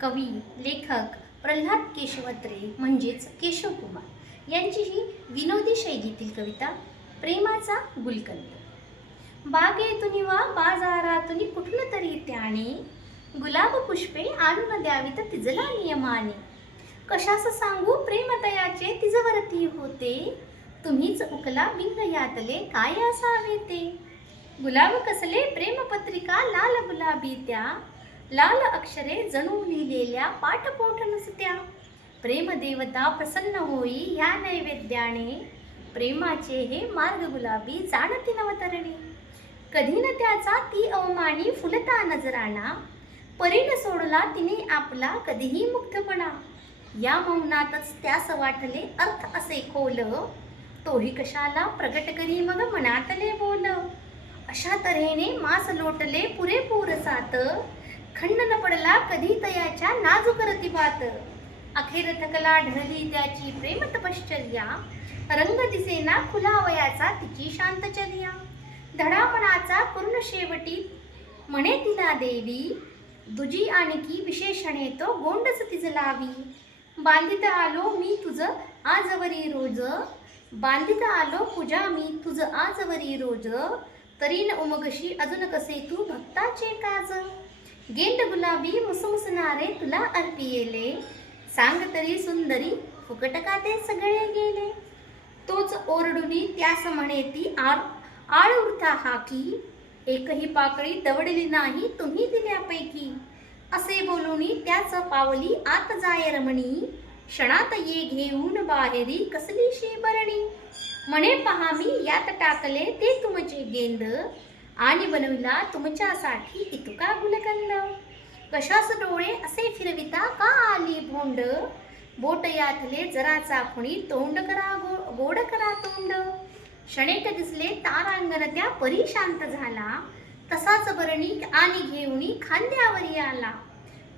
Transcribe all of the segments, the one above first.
कवी लेखक प्रल्हाद केशवत्रे म्हणजेच केशवकुमार. यांची ही विनोदी शैलीतील कविता प्रेमाचा गुलकंद. बागेतून वा बाजारातून कुठलं तरी त्याने गुलाब पुष्पे आणून द्यावीत तिजला नियमाने. कशास सांगू प्रेमतयाचे तिजवरती होते. तुम्हीच उकला बिंग यातले काय असावे ते. गुलाब कसले प्रेमपत्रिका लाल गुलाबी त्या. लाल अक्षरे जणू लिहिलेल्या पाठपोठ नसत्या. प्रेमदेवता प्रसन्न होई ह्या नैवेद्याने प्रेमाचे हे मार्ग गुलाबी जाणती नवतरणे. कधी न त्याचा ती अवमानी फुलता नजराणा. परीन सोडला तिने आपला कधीही मुक्तपणा. या मौनातच त्यास वाटले अर्थ असे खोल. तोही कशाला प्रगट करी मग मनातले बोल. अशा तऱ्हेने मास लोटले पुरेपूर सात. खंड न पडला कधी तयाच्या नाजूक रतिबात अखेर थकला ढळली त्याची प्रेम तपश्चर्या. रंग दिसेना खुलावयाचा तिची शांतचर्या. धडापणाचा पूर्ण शेवटी म्हणे तिला देवी दुजी आणखी विशेषणे तो गोंडच तिजलावी. बांधित आलो मी तुझ आजवरी रोज. बांधित आलो पूजा मी तुझ आजवरी रोज. तरी न उमगशी अजून कसे तू भक्ताचे काज. गेंड गुलाबी मुसमुसणारे तुला अर्पियेले. सांग तरी सुंदरी फुकट का ते सगळे गेले? तोच ओरडुनी त्यास म्हणे ती आळ आळ उरता हाकी एकही पाकळी दवडली नाही तुम्ही दिल्यापैकी. असे बोलूनी त्याच पावली आत जाय रमणी क्षणात ये घेऊन बाहेरी कसली शी बरणी. म्हणे पहा मी यात टाकले ते तुमचे गेंद आणि बनविला तुमच्यासाठी इतका गुलकंद कशास डोळे असे फिरविता का आली भोंड? बोट यातले जरा चाखुणी तोंड करा गो गोड करा तोंड. क्षणेक दिसले तारांगण त्या परी शांत झाला. तसाच बरणी आणि घेऊनी खांद्यावरी आला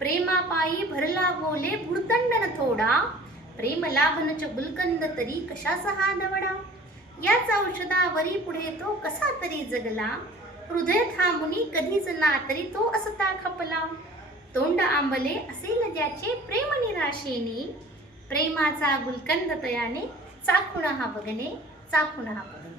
प्रेमापायी भरला बोले भुर्दंडन थोडा. प्रेम लाभनच गुलकंद तरी कशाचा हा दवडा? याच औषधावरी पुढे तो कसा तरी जगला. हृदय थांबुनी कधीच ना तरी तो असता खपला. तोंड आंबले असेल ज्याचे प्रेम निराशेने प्रेमाचा गुलकंद तयाने चाखुण हा बघणे चाखुण हा बघणे.